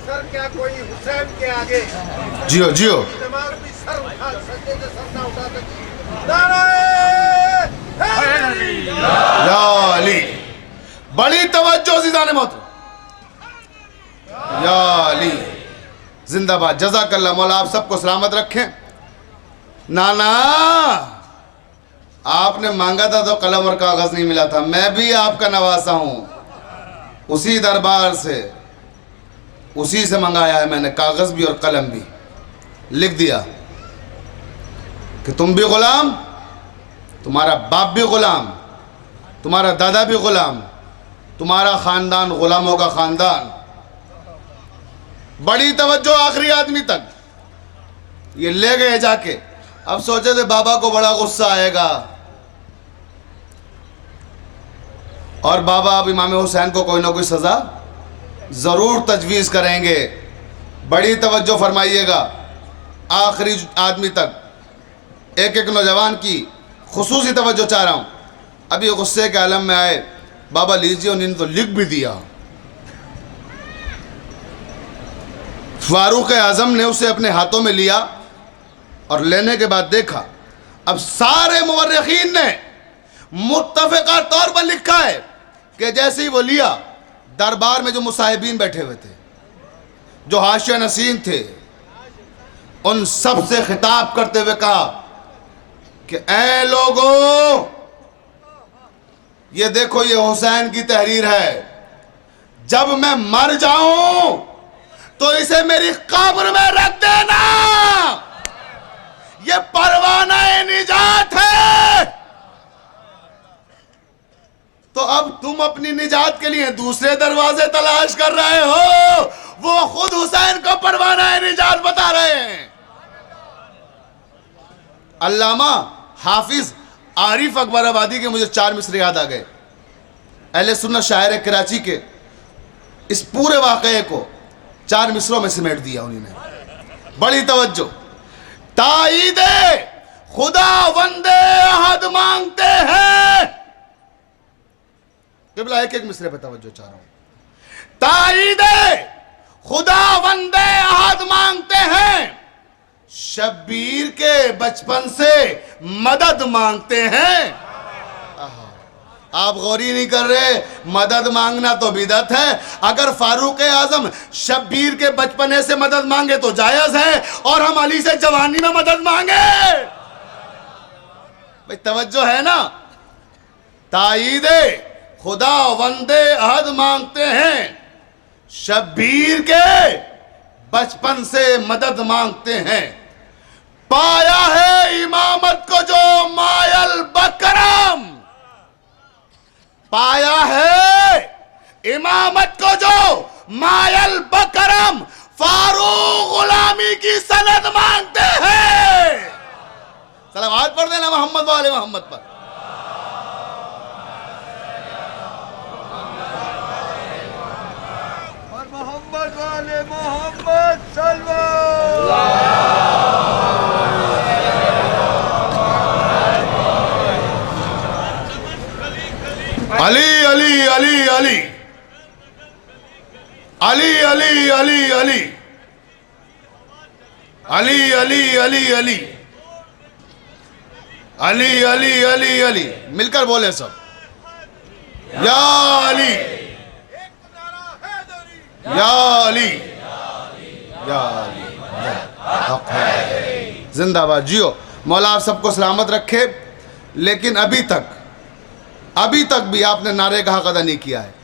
Sir क्या कोई हुसैन के आगे जियो जियो। दिमाग भी सर उठा सजदे से सर ना उठा सकी। नाराए हैदरी। या अली, बड़ी तवज्जो ज़ीदाने मोहतरम। या अली जिंदाबाद, जज़ाकल्लाह। मौला आप सबको सलामत रखें। नाना आपने मांगा था तो कलम और कागज नहीं मिला था, मैं भी आपका नवासा हूं, उसी दरबार से, उसी से मंगाया है मैंने, कागज भी और कलम भी। लिख दिया कि तुम भी गुलाम, तुम्हारा बाप भी गुलाम, तुम्हारा दादा भी गुलाम, तुम्हारा खानदान गुलामों का खानदान। बड़ी तवज्जो आखिरी आदमी तक। ये ले गए जाके। अब सोचे थे बाबा को बड़ा गुस्सा आएगा और बाबा अब इमाम हुसैन को कोई ना कोई सजा जरूर तजवीज करेंगे। बड़ी तवज्जो फरमाइएगा आखिरी आदमी तक। एक एक नौजवान की खुसूसी तवज्जो चाह रहा हूं। अभी गुस्से के आलम में आए, बाबा लीजिए, उन्होंने तो लिख भी दिया। फारूक आजम ने उसे अपने हाथों में लिया और लेने के बाद देखा, अब सारे मुवर्रिखीन ने मुत्तफ़िक़ा तौर पर लिखा है कि जैसे ही वो लिया, दरबार में जो मुसाहिबीन बैठे हुए थे, जो हाशिया नसीन थे, उन सब से खिताब करते हुए कहा कि ऐ लोगों, ये देखो, ये हुसैन की तहरीर है। जब मैं मर जाऊं तो इसे मेरी कब्र में रख देना। ये परवाना निजात है। तो अब तुम अपनी निजात के लिए दूसरे दरवाजे तलाश कर रहे हो, वो खुद हुसैन को परवाना निजात बता रहे हैं। अल्लामा हाफिज आरिफ अकबर आबादी के मुझे 4 मिसरे याद आ गए। अहले सुन्नत शायर कराची के इस पूरे वाकये को 4 मिसरों में सिमेट दिया उन्होंने। बड़ी तवज्जो। ताईदे खुदा वंदे अहद मांगते हैं। किबला एक एक मिसरे पे तवज्जो चाह रहा हूं। ताईदे खुदा वंदे अहद मांगते हैं, शब्बीर के बचपन से मदद मांगते हैं। आप गौरी नहीं कर रहे, मदद मांगना तो बिदअत है। अगर फारूक आजम शब्बीर के बचपने से मदद मांगे तो जायज है, और हम अली से जवानी में मदद मांगे, भाई तवज्जो है ना। ताईदे खुदा वंदे अहद मांगते हैं, शब्बीर के बचपन से मदद मांगते हैं। पाया है इमामत को जो मायल बकरम, पाया है इमामत को जो मायल बकरम, फारूक गुलामी की सनद मांगते हैं। सलावत पढ़ देना मोहम्मद वाले मोहम्मद पर। और मोहम्मद वाले मोहम्मद सल्लल्लाहु। अली अली अली अली अली अली अली अली अली अली अली अली अली अली अली अली मिलकर बोले सब, या अली या अली या अली। हक है। जिंदाबाद, जियो। मौला आप सबको सलामत रखे। लेकिन अभी तक भी आपने नारे का हक अदा नहीं किया है।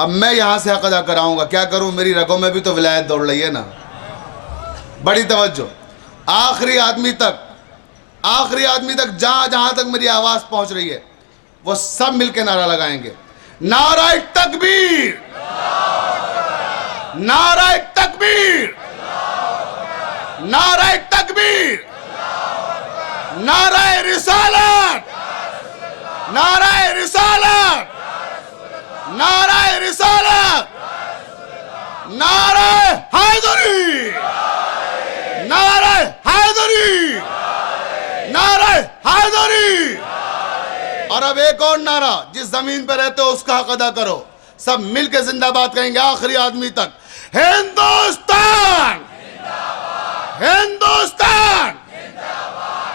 अब मैं यहां से हक अदा कराऊंगा, क्या करूं, मेरी रगों में भी तो विलायत दौड़ रही है ना। बड़ी तवज्जो। आखिरी आदमी तक जहां जहां तक मेरी आवाज पहुंच रही है, वो सब मिलकर नारा लगाएंगे। नारा तकबीर, नारा तकबीर, नारा तकबीर, नारा रिसालत, नारा रिसालत, नारा रिसालत, नारा हैदरी, नारा हैदरी, नारा हैदरी। और अब एक और नारा, जिस जमीन पे रहते हो उसका हक अदा करो। सब मिलकर जिंदाबाद कहेंगे आखिरी आदमी तक। हिंदुस्तान, हिंदुस्तान,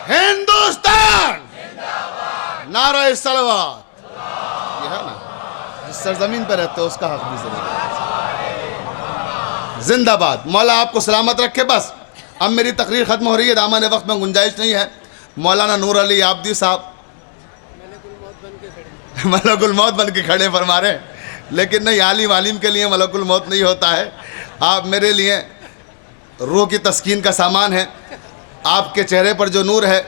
हिंदुस्तान, नारा सलवात। ये है ना, जिस सरजमीन पर रहते हो उसका हक भी जिंदाबाद। मौला आपको सलामत रखे। बस अब मेरी तकरीर खत्म हो रही है, दामन वक्त में गुंजाइश नहीं है। मौलाना नूर अली आबदी साहब मलकुल मौत बन के खड़े फरमा रहे, लेकिन नहीं, आलिम आलिम के लिए मलकुल मौत नहीं होता है। आप मेरे लिए रूह की तस्कीन का सामान है। आपके चेहरे पर जो नूर है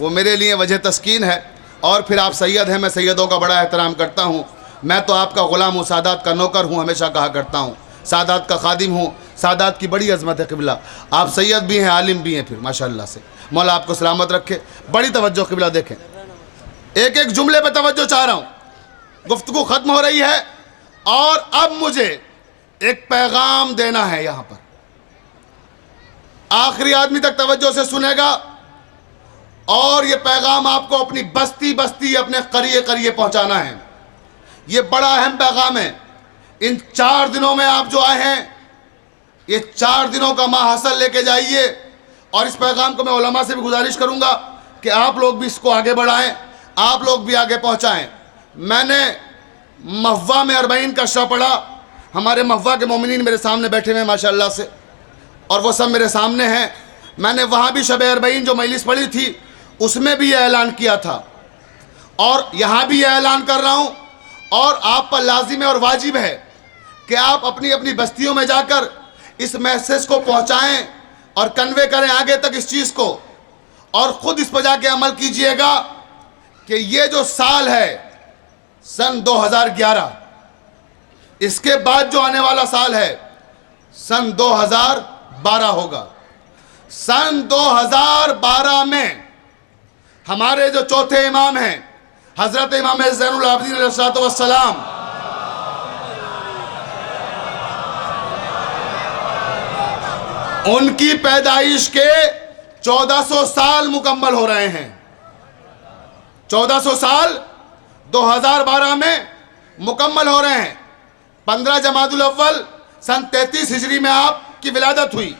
वो मेरे लिए वजह तस्कीन है। और फिर आप सैयद हैं, मैं सैयदों का बड़ा एहतराम करता हूँ। मैं तो आपका ग़ुलाम हूँ, सादात का नौकर हूँ, हमेशा कहा करता हूँ। सादात का खादिम हूँ, सादात की बड़ी अजमत है क़िबला। आप सैयद भी हैं, आलिम भी हैं, फिर माशाअल्लाह से। मौला आपको सलामत रखे। बड़ी तवज्जो क़िबला देखें, एक एक जुमले पे तवज्जो चाह रहा हूँ। गुफ्तगू ख़त्म हो रही है और अब मुझे एक पैगाम देना है। यहाँ पर आखिरी आदमी तक तवज्जो से सुनेगा और ये पैगाम आपको अपनी बस्ती बस्ती, अपने करिए करिए पहुँचाना है। ये बड़ा अहम पैगाम है। इन 4 दिनों में आप जो आए हैं, ये 4 दिनों का माहसल लेके जाइए। और इस पैगाम को मैं उलमा से भी गुजारिश करूंगा कि आप लोग भी इसको आगे बढ़ाएं, आप लोग भी आगे पहुंचाएं। मैंने महवा में 40 का शा पढ़ा। हमारे महवा के मोमिनीन मेरे सामने बैठे हुए हैं माशाअल्लाह से, और वो सब मेरे सामने हैं। मैंने वहाँ भी शब 40 जो मजलिस पढ़ी थी उसमें भी यह ऐलान किया था और यहाँ भी यह ऐलान कर रहा हूँ। और आप पर लाजिम है और वाजिब है कि आप अपनी अपनी बस्तियों में जाकर इस मैसेज को पहुँचाएँ और कन्वे करें आगे तक इस चीज़ को, और ख़ुद इस पर जाके अमल कीजिएगा कि ये जो साल है सन 2011, इसके बाद जो आने वाला साल है सन 2012 होगा। सन 2012 में हमारे जो चौथे इमाम हैं हज़रत इमाम ज़ैनुल आबिदीन अलैहिस्सलाम, उनकी पैदाइश के 1400 साल मुकम्मल हो रहे हैं। 1400 साल 2012 में मुकम्मल हो रहे हैं। 15 जमादुल अव्वल सन 33 हिजरी में आपकी विलादत हुई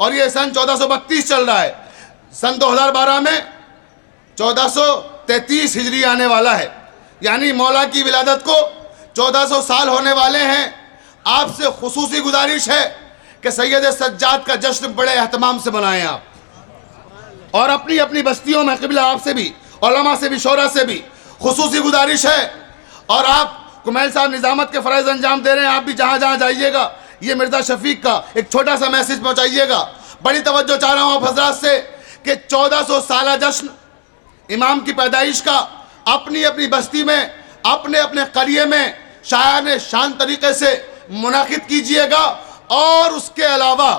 और ये सन 1432 चल रहा है। सन 2012 में 1433 हिजरी आने वाला है, यानी मौला की विलादत को 1400 साल होने वाले हैं। आपसे खुसूसी गुजारिश है कि सैयद सज्जाद का जश्न बड़े एहतमाम से मनाएं आप, और अपनी अपनी बस्तियों में क़िबला आपसे भी, उलमा से भी, शोरा से भी खुसूसी गुजारिश है। और आप कुमैल साहब निज़ामत के फ़राइज़ अंजाम दे रहे हैं, आप भी जहाँ जहाँ जाइएगा ये मिर्ज़ा शफीक का एक छोटा सा मैसेज पहुँचाइएगा। बड़ी तवज्जो चाह रहा हूँ आप हज़रात से कि 1400 साला जश्न इमाम की पैदाइश का अपनी अपनी बस्ती में, अपने अपने करिए में शायान शान तरीके से मुनाकिद कीजिएगा। और उसके अलावा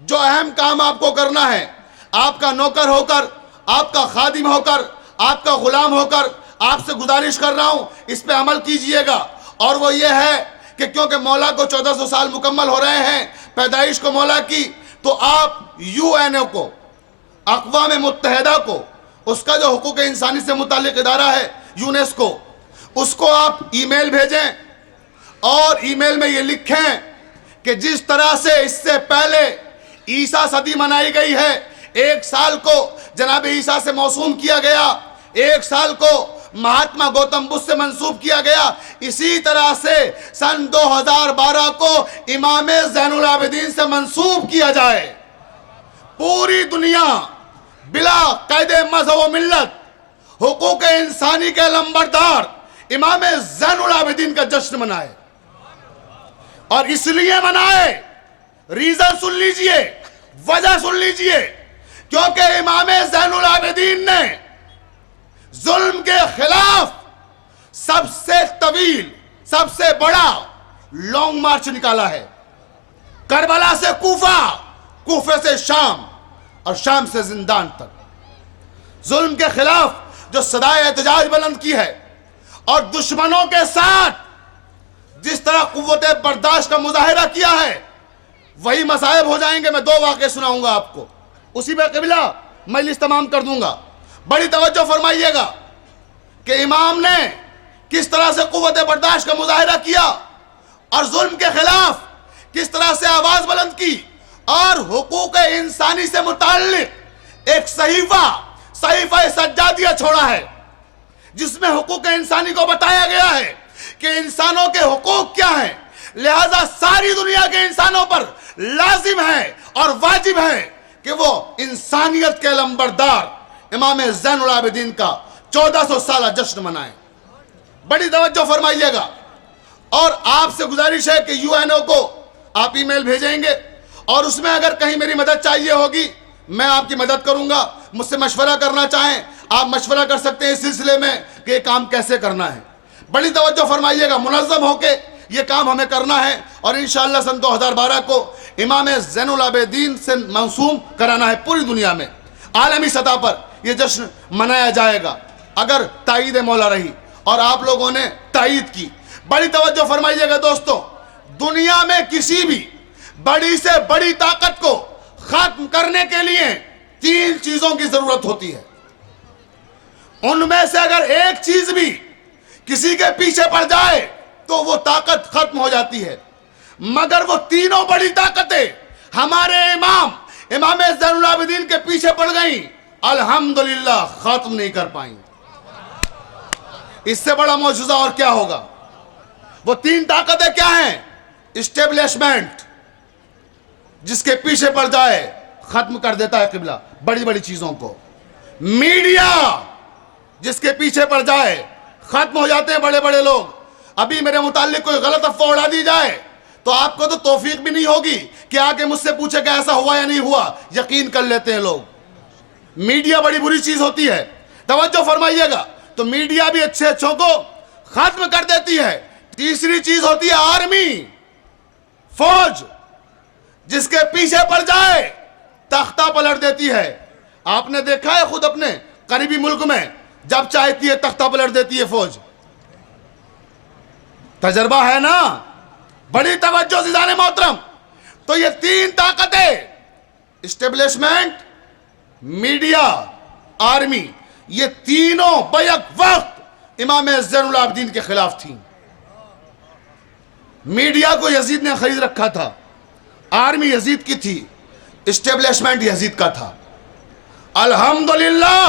जो अहम काम आपको करना है, आपका नौकर होकर, आपका खादिम होकर, आपका गुलाम होकर आपसे गुजारिश कर रहा हूं, इस पे अमल कीजिएगा। और वो ये है कि क्योंकि मौला को 1400 साल मुकम्मल हो रहे हैं पैदाइश को मौला की, तो आप UNO को, अक़वाम मुत्तहिदा को, उसका जो हुकूक इंसानी से मुताल्लिक़ इदारा है यूनेस्को, उसको आप ईमेल भेजें और ईमेल में ये लिखें कि जिस तरह से इससे पहले ईसा सदी मनाई गई है, 1 साल को जनाब ईसा से मौसूम किया गया, 1 साल को महात्मा गौतम बुद्ध से मंसूब किया गया, इसी तरह से सन 2012 को इमाम ज़ैनुल आबिदीन से मंसूब किया जाए। पूरी दुनिया बिला क़ैद मज़हब व मिल्लत हुकूक इंसानी के लंबरदार इमाम ज़ैनुल आबिदीन का जश्न मनाए। और इसलिए मनाए, रीजन सुन लीजिए, वजह सुन लीजिए, क्योंकि इमाम ज़ैनुल आबिदीन ने जुल्म के खिलाफ सबसे तवील, सबसे बड़ा लॉन्ग मार्च निकाला है। करबला से कूफा, कूफे से शाम और शाम से जिंदान तक जुल्म के खिलाफ जो सदाए एहतजाज बुलंद की है, और दुश्मनों के साथ जिस तरह कुव्वत बर्दाश्त का मुजाहिरा किया है, वही मसाइब हो जाएंगे। मैं 2 वाक़े सुनाऊंगा आपको, उसी पर क़िबला मजलिस तमाम कर दूंगा। बड़ी तवज्जो फरमाइएगा कि इमाम ने किस तरह से कुव्वत बर्दाश्त का मुजाहिरा किया और जुल्म के खिलाफ किस तरह से आवाज बुलंद की और हुकूक इंसानी से मुताल्लिक एक सहीफा सज्जादिया छोड़ा है, जिसमें हुकूक इंसानी को बताया गया है कि इंसानों के हुकूक क्या हैं। लिहाजा सारी दुनिया के इंसानों पर लाजिम है और वाजिब है कि वो इंसानियत के लंबरदार इमाम ज़ैनुल आबिदीन का 1400 साला जश्न मनाएं। बड़ी तवज्जो फरमाइएगा। और आपसे गुजारिश है कि यूएनओ को आप ईमेल भेजेंगे और उसमें अगर कहीं मेरी मदद चाहिए होगी मैं आपकी मदद करूंगा। मुझसे मशवरा करना चाहें आप मशवरा कर सकते हैं इस सिलसिले में कि ये काम कैसे करना है। बड़ी तवज्जो फरमाइएगा। मुनज़्ज़म होके ये काम हमें करना है और इंशाअल्लाह सन 2012 को इमाम ज़ैनुल आबिदीन से मौसूम कराना है। पूरी दुनिया में आलमी सतह पर यह जश्न मनाया जाएगा अगर ताईद मौला रही और आप लोगों ने ताईद की। बड़ी तवज्जो फरमाइएगा दोस्तों, दुनिया में किसी भी बड़ी से बड़ी ताकत को खत्म करने के लिए 3 चीजों की जरूरत होती है। उनमें से अगर एक चीज भी किसी के पीछे पड़ जाए तो वो ताकत खत्म हो जाती है। मगर वो तीनों बड़ी ताकतें हमारे इमाम ज़ैनुल आबिदीन के पीछे पड़ गई, अल्हम्दुलिल्लाह खत्म नहीं कर पाई। इससे बड़ा मौजूदा और क्या होगा। वो 3 ताकतें क्या हैं? इस्टेब्लिशमेंट जिसके पीछे पड़ जाए खत्म कर देता है किबला बड़ी बड़ी चीजों को। मीडिया जिसके पीछे पड़ जाए खत्म हो जाते हैं बड़े बड़े लोग। अभी मेरे मुताल्लिक कोई गलत अफवाह उड़ा दी जाए तो आपको तो तौफीक भी नहीं होगी कि आके मुझसे पूछे कि ऐसा हुआ या नहीं हुआ। यकीन कर लेते हैं लोग। मीडिया बड़ी बुरी चीज होती है, तवज्जो फरमाइएगा। तो मीडिया भी अच्छे अच्छों को खत्म कर देती है। तीसरी चीज होती है आर्मी, फौज जिसके पीछे पड़ जाए तख्ता पलट देती है। आपने देखा है खुद अपने करीबी मुल्क में, जब चाहती है तख्ता पलट देती है फौज। तजर्बा है ना। बड़ी तवज्जो से जाने मोहतरम। तो ये 3 ताकतें इस्टेब्लिशमेंट, मीडिया, आर्मी, ये तीनों बैक वक्त इमाम ज़ैनुल आबिदीन के खिलाफ थी। मीडिया को यजीद ने खरीद रखा था, आर्मी यजीद की थी, इस्टेब्लिशमेंट यजीद का था। अल्हम्दुलिल्लाह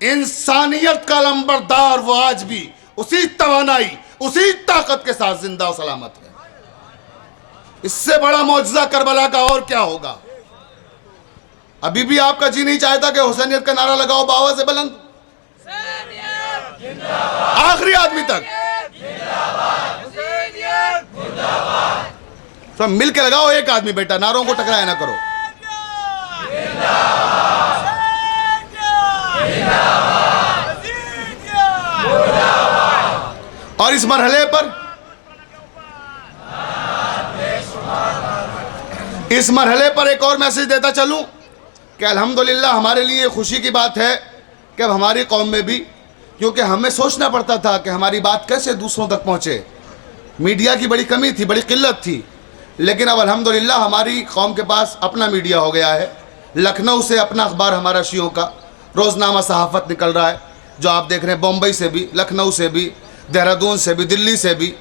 इंसानियत का लंबरदार वो आज भी उसी तवानाई उसी ताकत के साथ जिंदा और सलामत है। इससे बड़ा मौजज़ा करबला का और क्या होगा। अभी भी आपका जी नहीं चाहता कि हुसैनियत का नारा लगाओ बाबा से बुलंद, आखिरी आदमी तक सब मिल के लगाओ। एक आदमी बेटा, नारों को टकराया ना करो। और इस मरहले पर एक और मैसेज देता चलूं कि अल्हम्दुलिल्लाह हमारे लिए खुशी की बात है कि अब हमारी कौम में भी, क्योंकि हमें सोचना पड़ता था कि हमारी बात कैसे दूसरों तक पहुंचे। मीडिया की बड़ी कमी थी, बड़ी किल्लत थी, लेकिन अब अल्हम्दुलिल्लाह हमारी कौम के पास अपना मीडिया हो गया है। लखनऊ से अपना अखबार हमारा शियों का रोज़नामा सहाफ़त निकल रहा है, जो आप देख रहे हैं। बम्बई से भी, लखनऊ से भी, देहरादून से भी, दिल्ली से भी,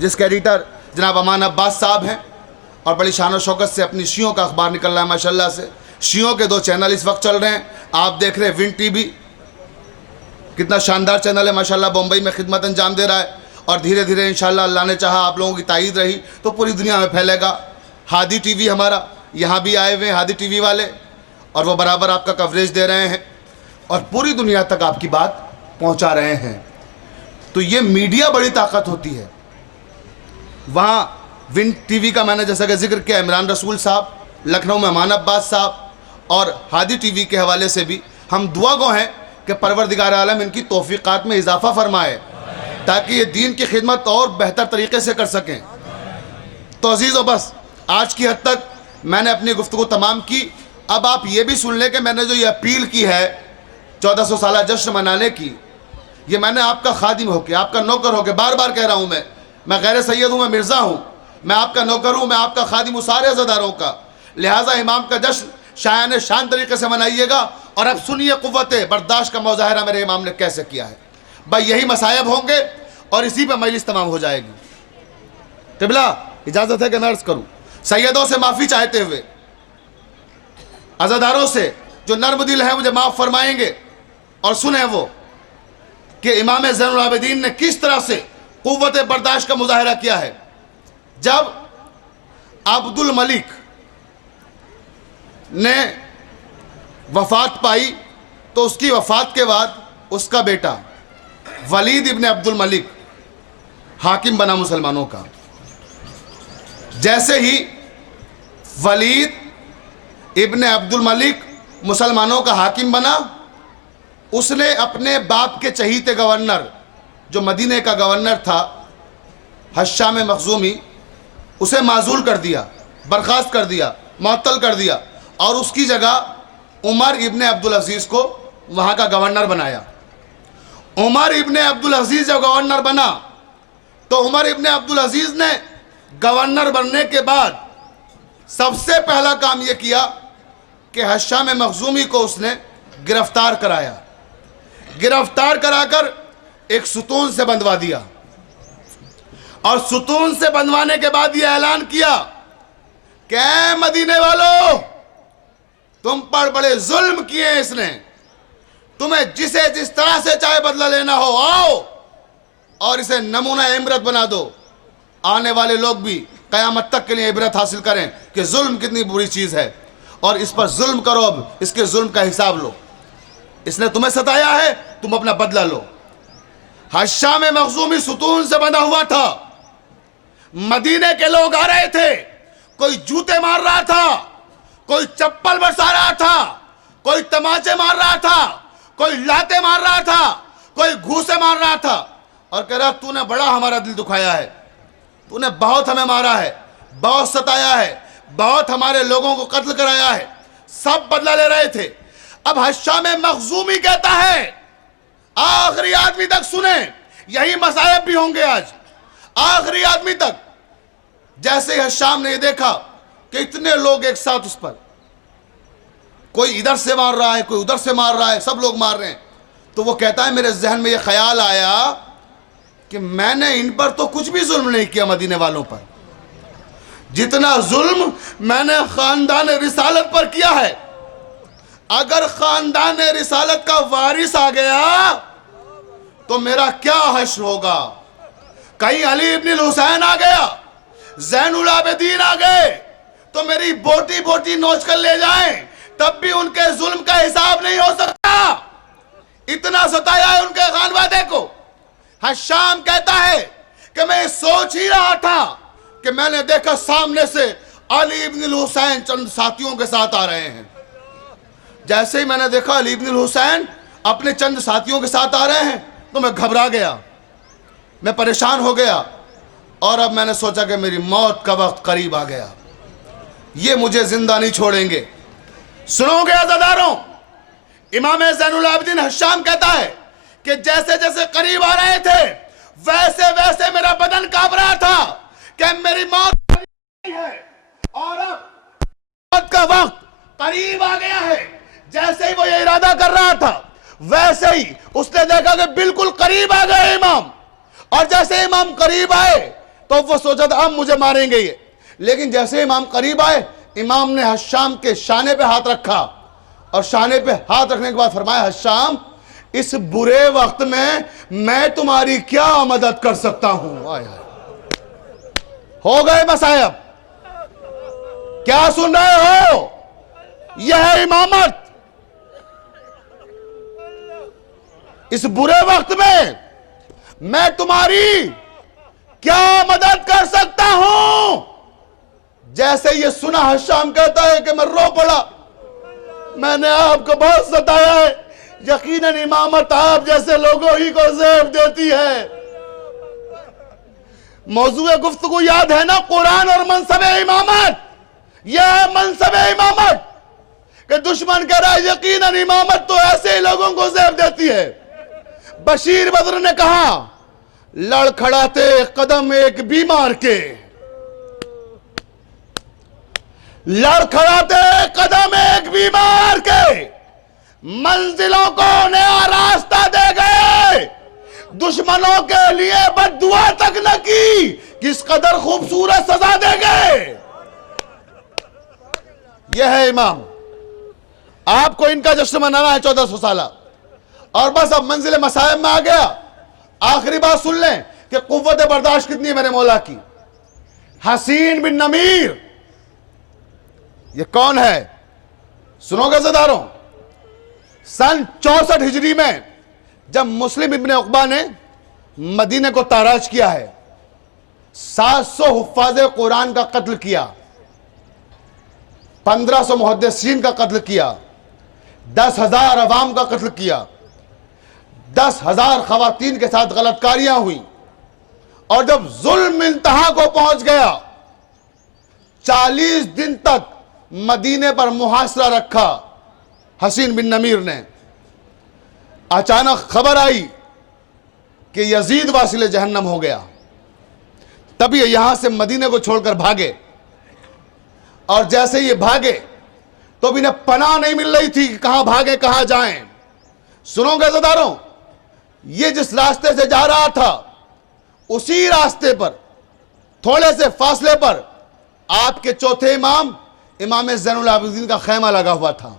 जिसके एडिटर जनाब अमान अब्बास साहब हैं और बड़ी शान और शौकत से अपनी शियों का अखबार निकल रहा है माशाल्लाह से। शियों के 2 चैनल इस वक्त चल रहे हैं। आप देख रहे हैं विन टीवी, कितना शानदार चैनल है माशाल्लाह, बम्बई में खिदमत अंजाम दे रहा है और धीरे धीरे इंशाल्लाह अल्लाह ने चाहा आप लोगों की ताईद रही तो पूरी दुनिया में फैलेगा। हादी टीवी हमारा यहाँ भी आए हुए हैं, हादी टीवी वाले, और वो बराबर आपका कवरेज दे रहे हैं और पूरी दुनिया तक आपकी बात पहुँचा रहे हैं। तो ये मीडिया बड़ी ताकत होती है। वहाँ विन टीवी का मैंने जैसा कि जिक्र किया इमरान रसूल साहब, लखनऊ में अमान अब्बास साहब, और हादी टीवी के हवाले से भी हम दुआ गो हैं कि परवरदिगार आलम इनकी तौफीक़ात में इजाफ़ा फरमाए ताकि ये दीन की खिदमत और बेहतर तरीके से कर सकें। तो अजीज़ों, बस आज की हद तक मैंने अपनी गुफ्तगू तमाम की। अब आप ये भी सुन लें कि मैंने जो ये अपील की है 1400 साला जश्न मनाने की, ये मैंने आपका खादिम होके, आपका नौकर होके, बार बार कह रहा हूँ, मैं गैर सैयद हूँ, मैं मिर्ज़ा हूँ, मैं आपका नौकर हूँ, मैं आपका खादिम हूँ सारे अज़ादारों का। लिहाजा इमाम का जश्न शायान शान तरीके से मनाइएगा। और अब सुनिए क़ुव्वत बर्दाश्त का मुज़ाहरा मेरे इमाम ने कैसे किया है। भाई यही मसायब होंगे और इसी पर मजलिस तमाम हो जाएगी। क़िबला इजाज़त है कि मैं अर्ज़ करूँ, सैयदों से माफ़ी चाहते हुए, अज़ादारों से जो नर्म दिल है मुझे माफ़ फरमाएंगे, और सुने वो कि इमाम ज़ैनुल आबिदीन ने किस तरह से क़ुव्वत बर्दाश्त का मुज़ाहिरा किया है। जब अब्दुल मलिक ने वफ़ात पाई तो उसकी वफ़ात के बाद उसका बेटा वलीद इब्न अब्दुल मलिक हाकिम बना मुसलमानों का। जैसे ही वलीद इब्न अब्दुल मलिक मुसलमानों का हाकिम बना, उसने अपने बाप के चहीते गवर्नर, जो मदीने का गवर्नर था हश्शाम मखज़ूमी, उसे माज़ूल कर दिया, बर्खास्त कर दिया, मुअत्तल कर दिया, और उसकी जगह उमर इब्न अब्दुल अज़ीज़ को वहाँ का गवर्नर बनाया। उमर इब्न अब्दुल अज़ीज़ जब गवर्नर बना तो उमर इब्न अब्दुल अज़ीज़ ने गवर्नर बनने के बाद सबसे पहला काम यह किया कि हश्शाम मखज़ूमी को उसने गिरफ्तार कराया। गिरफ्तार कराकर एक सुतून से बंधवा दिया, और सुतून से बंधवाने के बाद यह ऐलान किया कि ऐ मदीने वालों, तुम पर बड़े जुल्म किए इसने, तुम्हें जिसे जिस तरह से चाहे बदला लेना हो आओ और इसे नमूना इबरत बना दो। आने वाले लोग भी क़यामत तक के लिए इबरत हासिल करें कि जुल्म कितनी बुरी चीज़ है, और इस पर जुल्म करो, अब इसके जुल्म का हिसाब लो। इसने तुम्हें सताया है, तुम अपना बदला लो। हश्शाम मखज़ूमी सुतून से बंधा हुआ था, मदीने के लोग आ रहे थे, कोई जूते मार रहा था, कोई चप्पल बरसा रहा था, कोई तमाचे मार रहा था, कोई लाते मार रहा था, कोई घूसे मार रहा था, और कह रहा तूने बड़ा हमारा दिल दुखाया है, तूने बहुत हमें मारा है, बहुत सताया है, बहुत हमारे लोगों को कत्ल कराया है। सब बदला ले रहे थे। अब हश्शाम मखज़ूमी कहता है, आखिरी आदमी तक सुने, यही मसायब भी होंगे आज, आखिरी आदमी तक। जैसे ही हश्शाम ने यह देखा कि इतने लोग एक साथ उस पर, कोई इधर से मार रहा है, कोई उधर से मार रहा है, सब लोग मार रहे हैं, तो वो कहता है मेरे जहन में यह ख्याल आया कि मैंने इन पर तो कुछ भी जुल्म नहीं किया, मदीने वालों पर जितना जुल्म मैंने खानदान रिसालत पर किया है। अगर खानदान रिसालत का वारिस आ गया तो मेरा क्या हश्र होगा। कहीं अली इब्न हुसैन आ गया, ज़ैनुल आबिदीन आ गए तो मेरी बोटी बोटी नोच कर ले जाएं, तब भी उनके जुल्म का हिसाब नहीं हो सकता। इतना सताया है उनके खानवादे को। हश्शाम कहता है कि मैं सोच ही रहा था कि मैंने देखा सामने से अली इब्न हुसैन चंद साथियों के साथ आ रहे हैं। जैसे ही मैंने देखा अली इब्न हुसैन अपने चंद साथियों के साथ आ रहे हैं तो मैं घबरा गया, मैं परेशान हो गया, और अब मैंने सोचा कि मेरी मौत का वक्त करीब आ गया, ये मुझे जिंदा नहीं छोड़ेंगे। सुनोगे अज़ादारों, इमाम ज़ैनुल आबिदीन हश्शाम कहता है कि जैसे जैसे करीब आ रहे थे वैसे वैसे मेरा बदन कांप रहा था कि मेरी मौत है और अब मौत का वक्त करीब आ गया है। जैसे ही वो ये इरादा कर रहा था वैसे ही उसने देखा कि बिल्कुल करीब आ गए इमाम, और जैसे इमाम करीब आए तो वो सोचा था अब मुझे मारेंगे ये, लेकिन जैसे इमाम करीब आए इमाम ने हश्शाम के शाने पे हाथ रखा, और शाने पे हाथ रखने के बाद फरमाया, हश्शाम इस बुरे वक्त में मैं तुम्हारी क्या मदद कर सकता हूं। आय हाय, हो गए मसायब। क्या सुन रहे हो? यह है इमामत। इस बुरे वक्त में मैं तुम्हारी क्या मदद कर सकता हूं। जैसे ये सुना हश्शाम कहता है कि मैं रो पड़ा, मैंने आपको बहुत सताया है, यकीनन इमामत आप जैसे लोगों ही को ज़ेब देती है। मौजूए गुफ्तगू याद है ना, कुरान और मनसबे इमामत। यह है मनसबे इमामत कि दुश्मन कह रहा है यकीनन इमामत तो ऐसे ही लोगों को ज़ेब देती है। बशीर बद्र ने कहा, लड़खड़ाते कदम एक बीमार के, लड़खड़ाते कदम एक बीमार के, मंजिलों को नया रास्ता दे गए, दुश्मनों के लिए बद्दुआ तक न की किस कदर खूबसूरत सजा देंगे। यह है इमाम। आपको इनका जश्न मनाना है 1400 साल, और बस अब मंजिल मसायब में आ गया। आखिरी बात सुन लें कि कुव्वत बर्दाश्त कितनी है मेरे मौला की। हसीन बिन नमीर, ये कौन है? सुनोगे ज़दारों, सन 64 हिजरी में जब मुस्लिम इब्ने उक़बा ने मदीने को ताराज किया है, 700 हुफ़ाज़ कुरान का कत्ल किया, 1500 मुहद्दिसीन का कत्ल किया, 10,000 अवाम का कत्ल किया, 10,000 ख़वातीन के साथ गलतकारियां हुई, और जब जुल्म इंतहा को पहुंच गया, 40 दिन तक मदीने पर मुहासरा रखा हसीन बिन नमीर ने। अचानक खबर आई कि यजीद वासिले जहन्नम हो गया। तब ये यहां से मदीने को छोड़कर भागे, और जैसे ये भागे तो भी इन्हें पनाह नहीं मिल रही थी कि कहां भागे कहां जाएं। सुनोगे ज़दारों, ये जिस रास्ते से जा रहा था, उसी रास्ते पर थोड़े से फासले पर आपके चौथे इमाम इमाम ज़ैनुल आबिदीन का खैमा लगा हुआ था।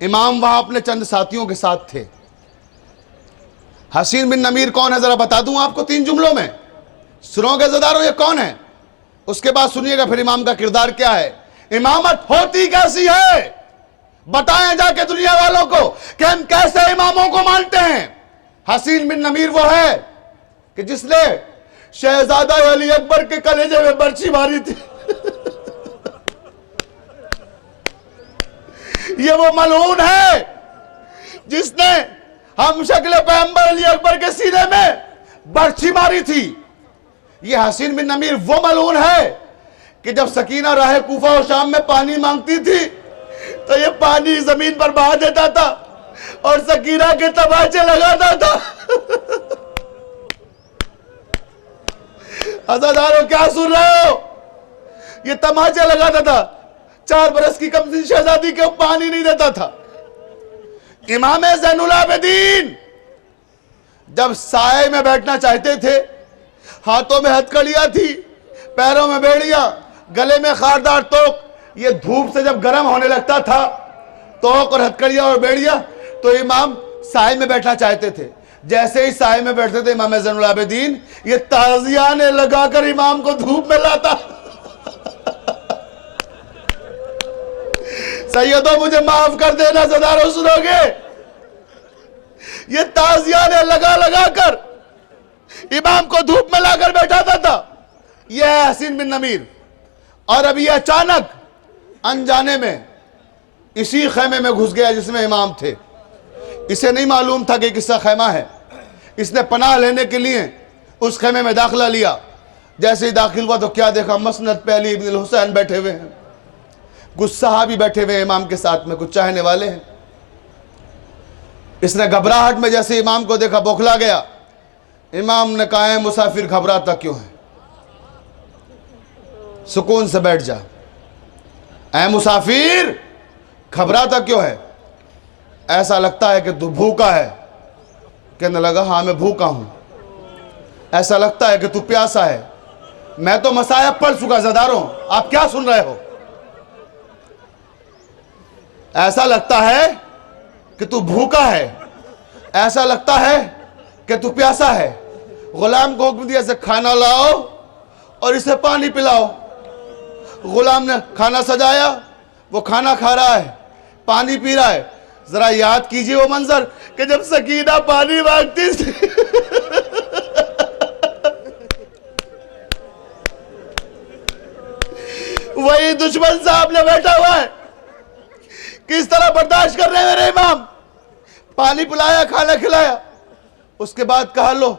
इमाम वहां अपने चंद साथियों के साथ थे। हसीन बिन नमीर कौन है, जरा बता दूं आपको 3 जुमलों में। सुनोगे ज़दारों, ये कौन है? उसके बाद सुनिएगा फिर इमाम का किरदार क्या है। इमामत होती कैसी है, बताएं जाके दुनिया वालों को कि हम कैसे इमामों को मानते हैं। हसीन बिन नमीर वो है कि जिसने शहजादा अली अकबर के कलेजे में बर्छी मारी थी। ये वो मलऊन है जिसने हम शक्ल पैगंबर अली अकबर के सीने में बर्छी मारी थी। ये हसीन बिन नमीर वो मलऊन है कि जब सकीना राह कूफा और शाम में पानी मांगती थी तो ये पानी जमीन पर बहा देता था और सकीना के तमाचे लगाता था। अज़ादारों, क्या सुन रहे हो? ये तमाचे लगाता था। 4 बरस की कमसिन शहजादी के पानी नहीं देता था। इमाम ज़ैनुल आबिदीन जब साए में बैठना चाहते थे, हाथों में हथकड़ियां थी, पैरों में बेड़ियां, गले में खारदार तोक। ये धूप से जब गर्म होने लगता था, तोक और हथकड़ियां और बेड़ियां, तो इमाम साए में बैठना चाहते थे। जैसे ही साए में बैठते थे इमाम ज़ैनुल आबिदीन, ये ताज़ियाने लगाकर इमाम को धूप में लाता। सैयदों, मुझे माफ कर देना, ज़दारों सुनोगे? ये ताज़ियाने लगा लगा कर इमाम को धूप में लाकर बैठाता था। यह है हसीन बिन नमीर। और अब ये अचानक अनजाने में इसी खैमे में घुस गया जिसमें इमाम थे। इसे नहीं मालूम था कि किसका खैमा है। इसने पनाह लेने के लिए उस खैमे में दाखिला लिया। जैसे ही दाखिल हुआ तो क्या देखा, मसनद पे अली इब्न हुसैन बैठे हुए हैं, कुछ सहाबी बैठे हुए हैं इमाम के साथ में, कुछ चाहने वाले हैं। इसने घबराहट में जैसे इमाम को देखा, बौखला गया। इमाम ने कहा, है मुसाफिर, घबराता क्यों है? सुकून से बैठ जा। ऐ मुसाफिर, घबराता क्यों है? ऐसा लगता है कि तू भूखा है। कहने लगा, हाँ मैं भूखा हूं। ऐसा लगता है कि तू प्यासा है। मैं तो मसाया पढ़ चुका। ज़दारों, आप क्या सुन रहे हो? ऐसा लगता है कि तू भूखा है, ऐसा लगता है कि तू प्यासा है। गुलाम को हुक्म दिया, से खाना लाओ और इसे पानी पिलाओ। गुलाम ने खाना सजाया, वो खाना खा रहा है, पानी पी रहा है। जरा याद कीजिए वो मंजर कि जब सकीना पानी मांगती थी। वही दुश्मन सामने बैठा हुआ है। किस तरह बर्दाश्त कर रहे हैं मेरे इमाम? पानी पिलाया, खाना खिलाया, उसके बाद कहा, लो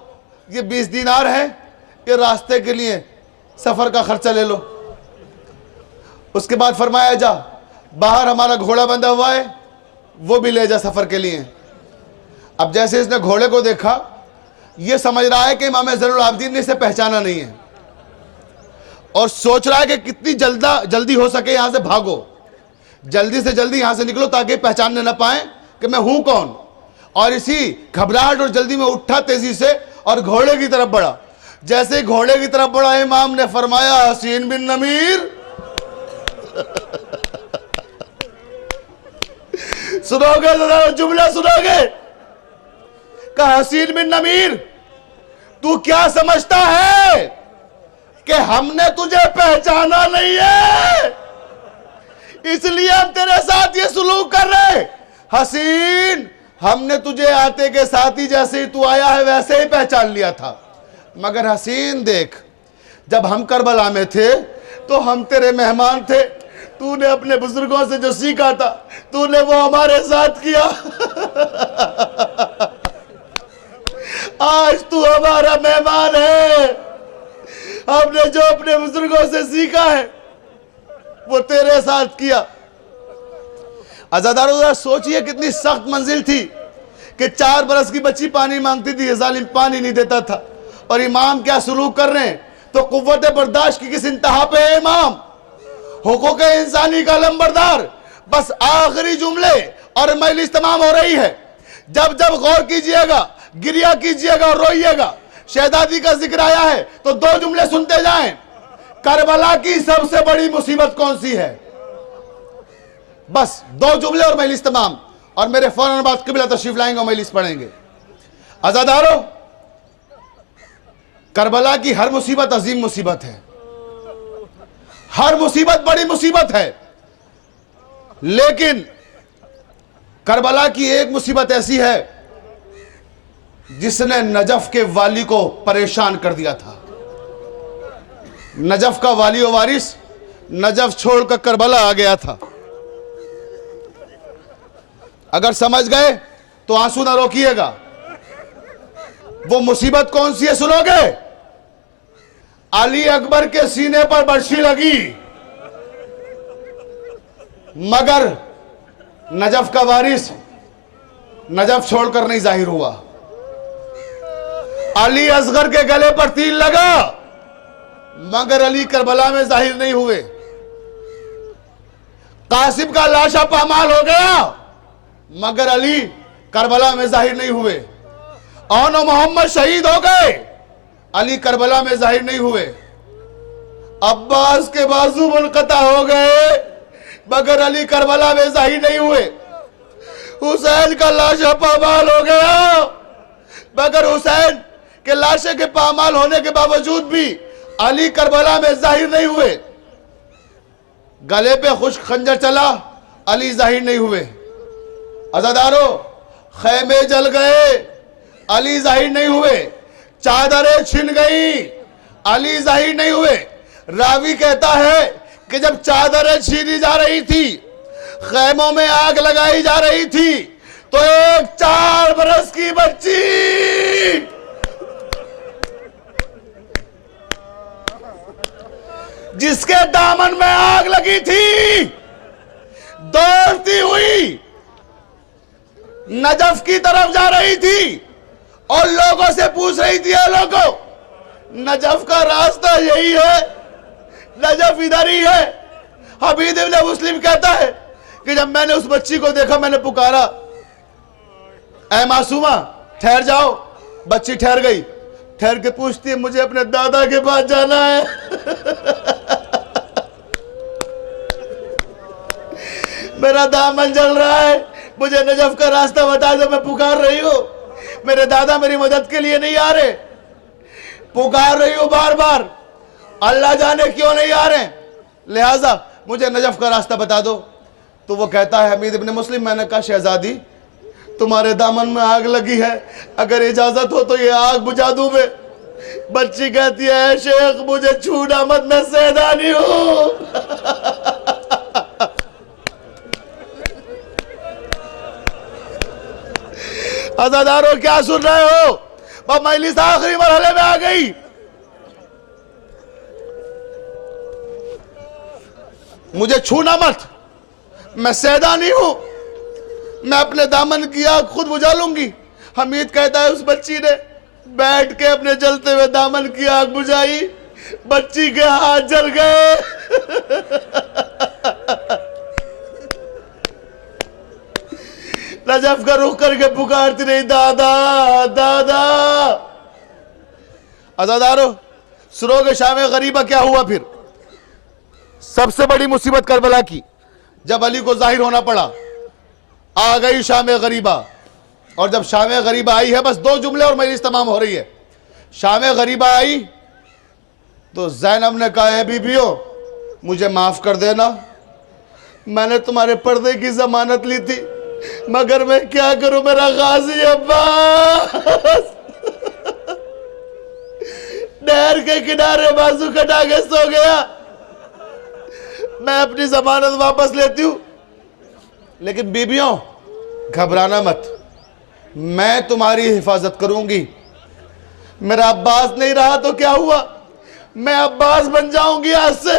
ये 20 दीनार है, ये रास्ते के लिए सफर का खर्चा ले लो। उसके बाद फरमाया, जा बाहर हमारा घोड़ा बंधा हुआ है, वो भी ले जा सफर के लिए। अब जैसे इसने घोड़े को देखा, ये समझ रहा है कि इमाम ज़ैनुल आबिदीन ने इसे पहचाना नहीं है, और सोच रहा है कि कितनी जल्दी हो सके यहां से भागो, जल्दी से जल्दी यहां से निकलो ताकि पहचानने ना पाए कि मैं हूं कौन। और इसी घबराहट और जल्दी में उठा तेजी से और घोड़े की तरफ बढ़ा। जैसे घोड़े की तरफ बढ़ा, इमाम ने फरमाया हसीन बिन नमीर। सुनोगे जरा जुमला सुनोगे? कहा हसीन बिन नमीर, तू क्या समझता है कि हमने तुझे पहचाना नहीं है, इसलिए हम तेरे साथ ये सुलूक कर रहे? हसीन, हमने तुझे आते के साथ ही जैसे ही तू आया है वैसे ही पहचान लिया था। मगर हसीन देख, जब हम करबला में थे तो हम तेरे मेहमान थे, तूने अपने बुजुर्गों से जो सीखा था तूने वो हमारे साथ किया। आज तू हमारा मेहमान है, हमने जो अपने बुजुर्गों से सीखा है वो तेरे साथ किया। अज़ादारों, सोचिए कितनी सख्त मंजिल थी कि 4 बरस की बच्ची पानी मांगती थी, जालिम पानी नहीं देता था, और इमाम क्या सुलूक कर रहे हैं। तो कुव्वत बर्दाश्त की किस इंतहा पे है इमाम, हुकूक इंसानी का लंबरदार। बस आखिरी जुमले और मजलिस तमाम हो रही है। जब जब गौर कीजिएगा, गिरिया कीजिएगा और रोइएगा। शहजादी का जिक्र आया है तो 2 जुमले सुनते जाएं। करबला की सबसे बड़ी मुसीबत कौन सी है? बस 2 जुमले और मजलिस तमाम, और मेरे फौरन बाद क़िबला तशरीफ लाएंगे और मजलिस पढ़ेंगे। अज़ादारों, करबला की हर मुसीबत अजीम मुसीबत है, हर मुसीबत बड़ी मुसीबत है, लेकिन करबला की एक मुसीबत ऐसी है जिसने नजफ के वाली को परेशान कर दिया था। नजफ का वाली और वारिस नजफ छोड़कर करबला आ गया था। अगर समझ गए तो आंसू ना रोकिएगा। वो मुसीबत कौन सी है सुनोगे? अली अकबर के सीने पर बर्छी लगी, मगर नजफ का वारिस नजफ छोड़कर नहीं जाहिर हुआ। अली असगर के गले पर तीर लगा, मगर अली करबला में जाहिर नहीं हुए। कासिम का लाशा पामाल हो गया, मगर अली करबला में जाहिर नहीं हुए। और मोहम्मद शहीद हो गए, अली करबला में जाहिर नहीं हुए। अब्बास के बाजू मुनक़ता हो गए, मगर अली करबला में जाहिर नहीं हुए। हुसैन का लाशा पामाल हो गया, मगर हुसैन के लाशे के पामाल होने के बावजूद भी अली करबला में जाहिर नहीं हुए। गले पे खुश्क खंजर चला, अली जाहिर नहीं हुए। अज़ादारों, खैमे जल गए, अली जाहिर नहीं हुए। चादरें छिन गई, अली जाहिर नहीं हुए। रावी कहता है कि जब चादरें छीनी जा रही थी, खैमों में आग लगाई जा रही थी, तो एक 4 बरस की बच्ची जिसके दामन में आग लगी थी, दौड़ती हुई नजफ की तरफ जा रही थी और लोगों से पूछ रही थी, लोगों, नजफ का रास्ता यही है, नजफ इधर ही है। हबीब इब्न मुस्लिम कहता है कि जब मैंने उस बच्ची को देखा, मैंने पुकारा, ऐ मासूमा ठहर जाओ। बच्ची ठहर गई, ठहर के पूछती है, मुझे अपने दादा के पास जाना है। मेरा दामन जल रहा है, मुझे नजफ का रास्ता बता दो, मैं पुकार रही हूं। मेरे दादा मेरी मदद के लिए नहीं आ रहे, पुकार रही हूं बार बार, अल्लाह जाने क्यों नहीं आ रहे, लिहाजा मुझे नजफ का रास्ता बता दो। तो वो कहता है, हमीद इब्न मुस्लिम, मैंने कहा, शहजादी तुम्हारे दामन में आग लगी है, अगर इजाजत हो तो ये आग बुझा दूं मैं। बच्ची कहती है, शेख मुझे छूना मत, मैं सैदानी हूं। अज़ादारों, क्या सुन रहे हो? वह मजलिस आखिरी मरहले में आ गई। मुझे छूना मत, मैं सैदानी हूं, मैं अपने दामन की आग खुद बुझा लूंगी। हमीद कहता है, उस बच्ची ने बैठ के अपने जलते हुए दामन की आग बुझाई, बच्ची के हाथ जल गए। नजफ का रुख करके पुकारती रही, दादा दादा। अज़ादारो, सुरोग शाम गरीबा क्या हुआ फिर? सबसे बड़ी मुसीबत करबला की, जब अली को जाहिर होना पड़ा, आ गई शाम गरीबा। और जब शाम गरीबा आई है, बस 2 जुमले और मजलिस तमाम हो रही है। शाम गरीबा आई तो ज़ैनब ने कहा है, बीबियों मुझे माफ कर देना, मैंने तुम्हारे पर्दे की जमानत ली थी, मगर मैं क्या करूं, मेरा गाजी अब्बास नहर के किनारे बाजू कटा के सो गया, मैं अपनी जमानत वापस लेती हूं। लेकिन बीबियों घबराना मत, मैं तुम्हारी हिफाजत करूंगी। मेरा अब्बास नहीं रहा तो क्या हुआ, मैं अब्बास बन जाऊंगी आज से।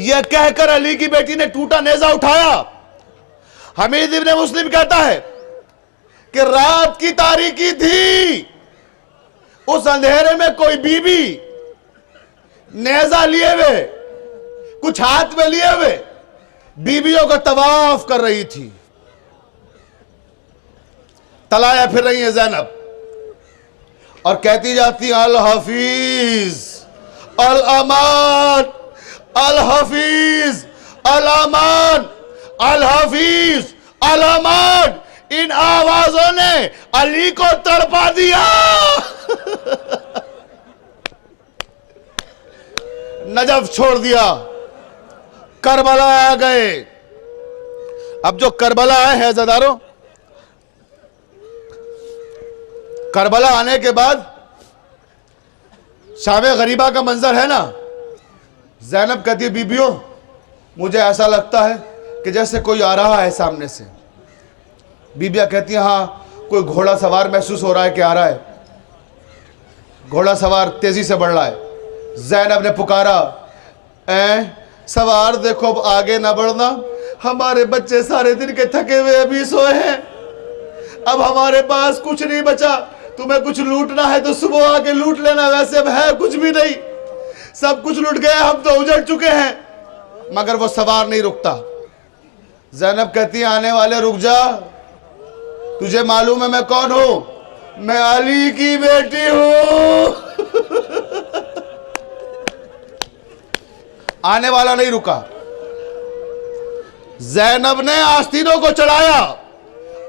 यह कहकर अली की बेटी ने टूटा नेजा उठाया। हमीद इब्ने मुस्लिम कहता है कि रात की तारीकी थी, उस अंधेरे में कोई बीबी नेजा लिए हुए, कुछ हाथ में लिए हुए, बीबियों का तवाफ कर रही थी। तलाया फिर रही है ज़ैनब और कहती जाती अल हफीज अल अमान, अल हफीज अल अमान, अल हफीज अल अमान। इन आवाजों ने अली को तड़पा दिया। नजफ छोड़ दिया, करबला आ गए। अब जो करबला आए हैं ज़दारों, करबला आने के बाद शाम गरीबा का मंजर है ना, ज़ैनब कहती है, बीबियों मुझे ऐसा लगता है कि जैसे कोई आ रहा है सामने से। बीबियां कहती हैं, हाँ कोई घोड़ा सवार महसूस हो रहा है कि आ रहा है, घोड़ा सवार तेजी से बढ़ रहा है। ज़ैनब ने पुकारा, सवार देखो अब आगे ना बढ़ना, हमारे बच्चे सारे दिन के थके हुए अभी सोए हैं, अब हमारे पास कुछ नहीं बचा, तुम्हें कुछ लूटना है तो सुबह आके लूट लेना, वैसे अब है कुछ भी नहीं, सब कुछ लूट गया, हम तो उजड़ चुके हैं। मगर वो सवार नहीं रुकता। ज़ैनब कहती है, आने वाले रुक जा, तुझे मालूम है मैं कौन हूं, मैं अली की बेटी हूं। आने वाला नहीं रुका। ज़ैनब ने आस्तीनों को चढ़ाया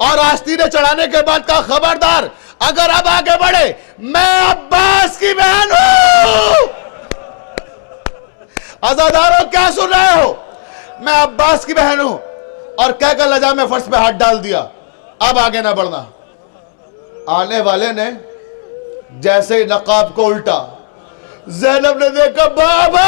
और आस्तीनें चढ़ाने के बाद कहा, खबरदार अगर अब आगे बढ़े, मैं अब्बास की बहन हूं। अज़ादारों क्या सुन रहे हो, मैं अब्बास की बहन हूं। और कहकर लजा में फर्श पे हाथ डाल दिया, अब आगे ना बढ़ना। आने वाले ने जैसे ही नकाब को उल्टा, ज़ैनब ने देखा, बाबा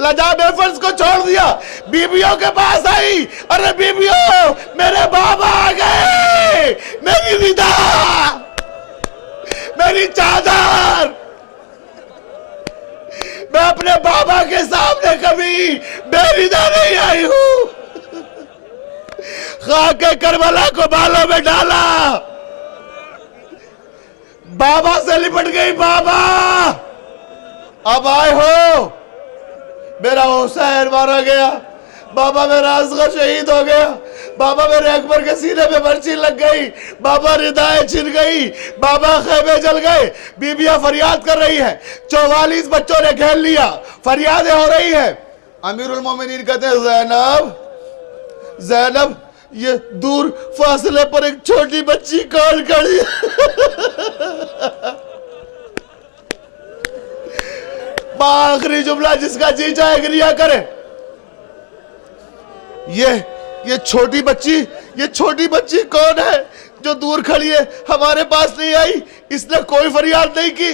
लजा में फर्श को छोड़ दिया, बीबियों के पास आई, अरे बीबियों मेरे बाबा आ गए, मेरी विदा, मेरी चादर, मैं अपने बाबा के सामने कभी बेरिदा नहीं आई हूं। खाके करबला को बालों में डाला, बाबा से लिपट गई, बाबा अब आए हो, मेरा हुसैन मारा गया, बाबा मेरा असगर शहीद हो गया, बाबा मेरे अकबर के सीने पे बर्छी लग गई, बाबा रिदाएं छिन गई, बाबा खैमे जल गए। बीबियां फरियाद कर रही है, 44 बच्चों ने घेर लिया, फरियादें हो रही है। अमीरुल मोमिनीन कहते हैं, ज़ैनब ज़ैनब ये दूर फासले पर एक छोटी बच्ची कौन खड़ी है? आखिरी जुमला जिसका जी चाहे गिरिया करे। ये छोटी बच्ची कौन है जो दूर खड़ी है, हमारे पास नहीं आई, इसने कोई फरियाद नहीं की।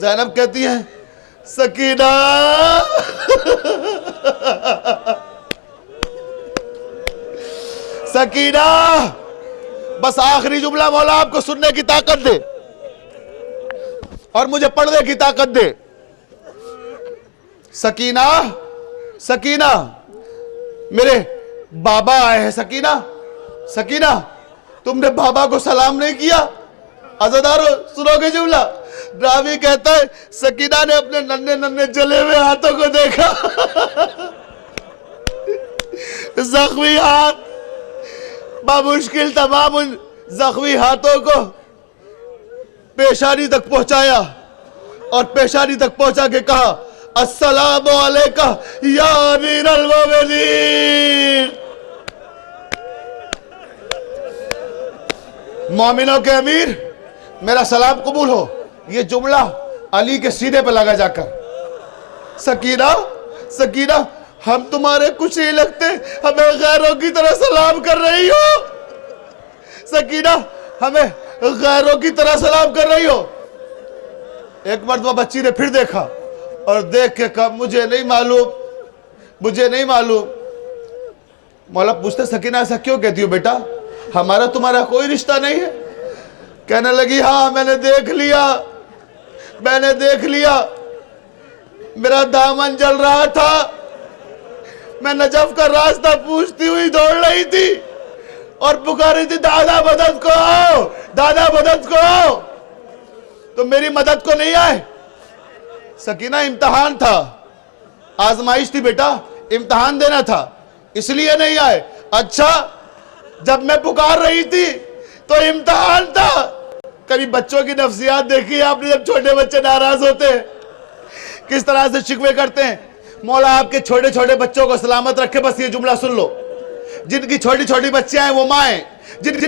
ज़ैनब कहती है, सकीना सकीना, बस आखिरी जुमला मौला आपको सुनने की ताकत दे और मुझे पढ़ने की ताकत दे। सकीना सकीना, मेरे बाबा आए हैं। सकीना सकीना, तुमने बाबा को सलाम नहीं किया। अज़ादारों सुनोगे जुमला, रावी कहता है, सकीना ने अपने नन्हे नन्हे जले हुए हाथों को देखा, जख्मी हाथ, बामुश्किल तमाम उन जख्मी हाथों को पेशानी तक पहुंचाया और पेशानी तक पहुंचा के कहा, अस्सलामु अलैका या अमीरुल मोमिनीन। मोमिनों के अमीर, मेरा सलाम कबूल हो। ये जुमला अली के सीने पे लगा जाकर, सकीना सकीना, हम तुम्हारे कुछ नहीं लगते, हमें गैरों की तरह सलाम कर रही हो। सकीना, हमें गैरों की तरह सलाम कर रही हो। एक मर्तबा बच्ची ने फिर देखा और देख के कहा, मुझे नहीं मालूम, मुझे नहीं मालूम। मौला पूछते, सकीना ऐसा क्यों कहती हो बेटा, हमारा तुम्हारा कोई रिश्ता नहीं है? कहने लगी, हाँ मैंने देख लिया, मैंने देख लिया, मेरा दामन जल रहा था, मैं नजफ का रास्ता पूछती हुई दौड़ रही थी और पुकारी थी, दादा मदद को आओ, दादा मदद को आओ, तो मेरी मदद को नहीं आए। सकीना, इम्तिहान था, आजमाइश थी बेटा, इम्तिहान देना था, इसलिए नहीं आए। अच्छा, जब मैं पुकार रही थी तो इम्तिहान था। कभी बच्चों की नफ्सियात देखी है आपने, जब छोटे बच्चे नाराज होते हैं किस तरह से शिकवे करते हैं। मौला आपके छोटे छोटे बच्चों को सलामत रखे। बस ये जुमला सुन लो, जिनकी छोटी छोटी बच्चियां हैं वो माएं, जिनकी